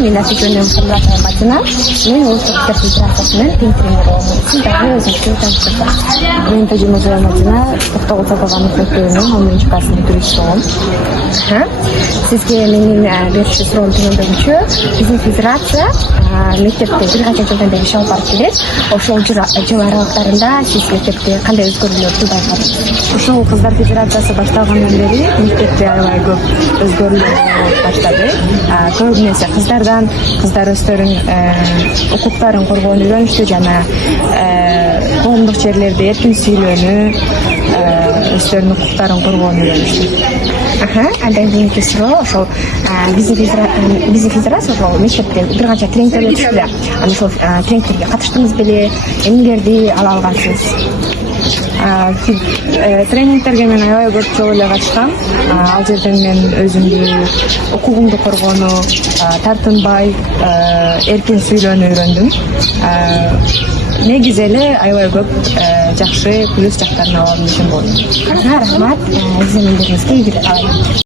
мен Асекеңнен Сымбат Алматина. Мен Улуттук Иштер Федерациясынын тең тренери. Сиздерге өзүңүздү тааныштырсаңыз. Мен Тажимова Алматина, Токтогул Сапаган мектебинин 10 классынын бүтүрүүчүсүмүн. Сизге менин берүүчү суроом түгөндөкчү. Биздин федерация мектепте бир канча жылдан бери иш алып барып келет. Ошол жыл аралыктарында сиз мектепте кандай өзгөрүүлөрдү байкадыңыз? Ушул кыздар федерациясы башталгандан бери мектепте аябай көп өзгөрүүлөр баштады. Көбүнесе кыздар өздөрүнүн укуктарын коргоону үйрөнүштү жана коомдук жерлерде эркин сүйлөөнү, өздөрүнүн укуктарын коргоону үйрөнүштү. Андан кийинки суроо ошол биздин федерация ошол мектепте бир канча тренингдер өткүздү. Анан ошол тренингтерге катыштыңыз беле? Эмнелерди ала алгансыз? Тренингтерге мен аябай көп жолу эле катышкам. Ал жерден мен өзүмдү укугумду коргоону, тартынбай, эркин сүйлөөнү үйрөндүм. Негизи эле аябай көп жакшы плюс жактарын ала алдым десем болот. Рахмат. Изилдериңизге ийгилик каалайм.